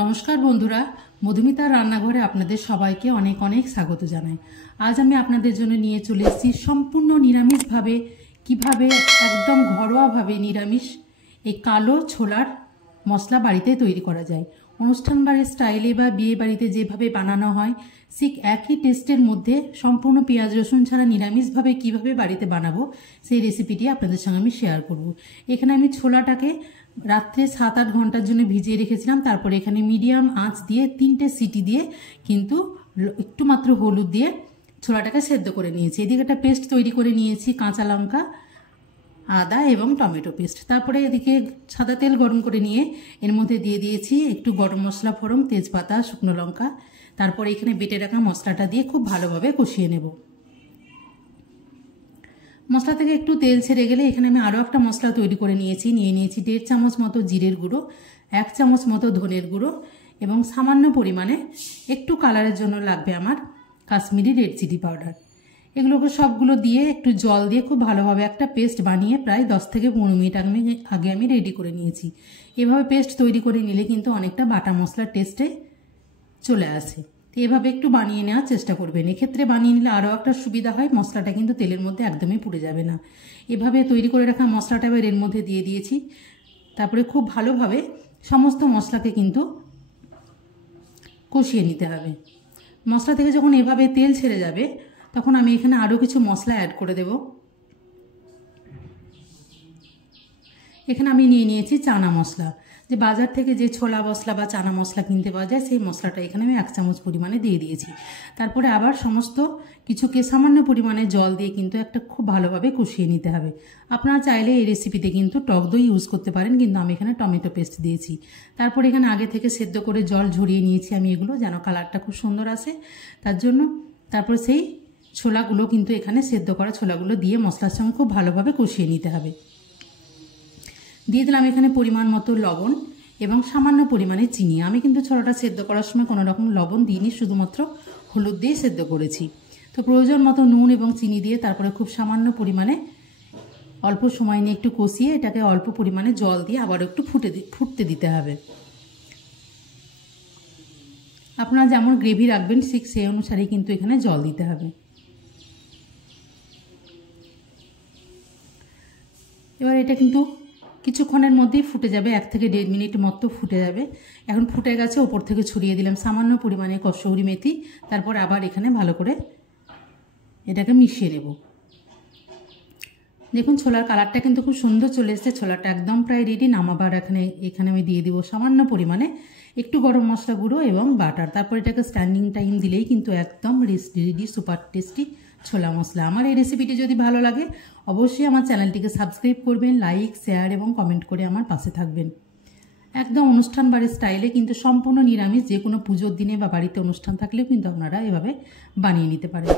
নমস্কার বন্ধুরা, মধুমিতার রান্নাঘরে আপনাদের সবাইকে অনেক অনেক স্বাগত জানাই। আজ আমি আপনাদের জন্য নিয়ে চলে এসেছি সম্পূর্ণ নিরামিষভাবে কিভাবে একদম ঘরোয়াভাবে নিরামিষ এই কালো ছোলার মশলা বাড়িতে তৈরি করা যায়। অনুষ্ঠান বাড়ির স্টাইলে বা বিয়ে বাড়িতে যেভাবে বানানো হয় ঠিক একই টেস্টের মধ্যে সম্পূর্ণ পেঁয়াজ রসুন ছাড়া নিরামিষভাবে কিভাবে বাড়িতে বানাবো সেই রেসিপিটি আপনাদের সঙ্গে আমি শেয়ার করব। এখানে আমি ছোলাটাকে রাত্রে 7-8 ঘন্টার জন্য ভিজিয়ে রেখেছিলাম। তারপরে এখানে মিডিয়াম আঁচ দিয়ে 3টে সিটি দিয়ে কিন্তু একটু মাত্র হলুদ দিয়ে ছোলাটাকে সেদ্ধ করে নিয়েছি। এদিকে একটা পেস্ট তৈরি করে নিয়েছি, কাঁচা লঙ্কা, আদা এবং টমেটো পেস্ট। তারপরে এদিকে সাদা তেল গরম করে নিয়ে এর মধ্যে দিয়ে দিয়েছি একটু গরম মশলা ফোড়ন, তেজপাতা, শুকনো লঙ্কা। তারপরে এখানে বেটে রাখা মশলাটা দিয়ে খুব ভালোভাবে কষিয়ে নেব। মশলা থেকে একটু তেল ছেড়ে গেলে এখানে আমি আরও একটা মশলা তৈরি করে নিয়েছি। নিয়ে নিয়েছি 1.5 চামচ মতো জিরের গুঁড়ো, 1 চামচ মতো ধনের গুঁড়ো এবং সামান্য পরিমাণে একটু কালারের জন্য লাগবে আমার কাশ্মীরি রেড চিলি পাউডার। এগুলোকে সবগুলো দিয়ে একটু জল দিয়ে খুব ভালোভাবে একটা পেস্ট বানিয়ে প্রায় 10 থেকে 15 মিনিট আগে আমি রেডি করে নিয়েছি। এভাবে পেস্ট তৈরি করে নিলে কিন্তু অনেকটা বাটা মশলার টেস্টে চলে আসে। তো এভাবে একটু বানিয়ে নেওয়ার চেষ্টা করবেন। এক্ষেত্রে বানিয়ে নিলে আরও একটা সুবিধা হয়, মশলাটা কিন্তু তেলের মধ্যে একদমই পুড়ে যাবে না। এভাবে তৈরি করে রাখা মশলাটা এবার এর মধ্যে দিয়ে দিয়েছি। তারপরে খুব ভালোভাবে সমস্ত মশলাকে কিন্তু কষিয়ে নিতে হবে। মশলা থেকে যখন এভাবে তেল ছেড়ে যাবে তখন আমি এখানে আরও কিছু মশলা অ্যাড করে দেব। এখানে আমি নিয়ে নিয়েছি চানা মশলা, যে বাজার থেকে যে ছোলা মশলা বা চানা মশলা কিনতে পাওয়া যায় সেই মশলাটা এখানে আমি 1 চামচ পরিমাণে দিয়ে দিয়েছি। তারপরে আবার সমস্ত কিছুকে সামান্য পরিমাণে জল দিয়ে কিন্তু একটা খুব ভালোভাবে কষিয়ে নিতে হবে। আপনারা চাইলে এই রেসিপিতে কিন্তু টক দই ইউজ করতে পারেন, কিন্তু আমি এখানে টমেটো পেস্ট দিয়েছি। তারপরে এখানে আগে থেকে সেদ্ধ করে জল ঝরিয়ে নিয়েছি আমি, এগুলো যেন কালারটা খুব সুন্দর আসে তার জন্য। তারপর সেই ছোলাগুলো কিন্তু এখানে সেদ্ধ করা ছোলাগুলো দিয়ে মশলার সঙ্গে খুব ভালোভাবে কষিয়ে নিতে হবে। দিয়ে দিলাম এখানে পরিমাণ মতো লবণ এবং সামান্য পরিমাণে চিনি। আমি কিন্তু ছোলাটা সেদ্ধ করার সময় কোনো রকম লবণ দিইনি, শুধুমাত্র হলুদ দিয়ে সেদ্ধ করেছি। তো প্রয়োজন মতো নুন এবং চিনি দিয়ে তারপরে খুব সামান্য পরিমাণে অল্প সময় নিয়ে একটু কষিয়ে এটাকে অল্প পরিমাণে জল দিয়ে আবার একটু ফুটতে দিতে হবে। আপনারা যেমন গ্রেভি রাখবেন ঠিক সেই অনুসারেই কিন্তু এখানে জল দিতে হবে। এবার এটা কিন্তু কিছুক্ষণের মধ্যেই ফুটে যাবে, 1 থেকে 1.5 মিনিট মতো ফুটে যাবে। এখন ফুটে গেছে, ওপর থেকে ছড়িয়ে দিলাম সামান্য পরিমাণে কসুরি মেথি। তারপর আবার এখানে ভালো করে এটাকে মিশিয়ে নেব। দেখুন ছোলার কালারটা কিন্তু খুব সুন্দর চলে এসেছে, ছোলাটা একদম প্রায় রেডি। নামাবার এখানে আমি দিয়ে দিব সামান্য পরিমাণে একটু গরম মশলা গুঁড়ো এবং বাটার। তারপর এটাকে স্ট্যান্ডিং টাইম দিলেই কিন্তু একদম রেডি সুপার টেস্টি ছোলা মশলা। আমার এই রেসিপিটি যদি ভালো লাগে অবশ্যই আমার চ্যানেলটিকে সাবস্ক্রাইব করবেন, লাইক, শেয়ার এবং কমেন্ট করে আমার পাশে থাকবেন। একদম অনুষ্ঠান বাড়ির স্টাইলে কিন্তু সম্পূর্ণ নিরামিষ, যে কোনো পুজোর দিনে বা বাড়িতে অনুষ্ঠান থাকলেও কিন্তু আপনারা এভাবে বানিয়ে নিতে পারেন।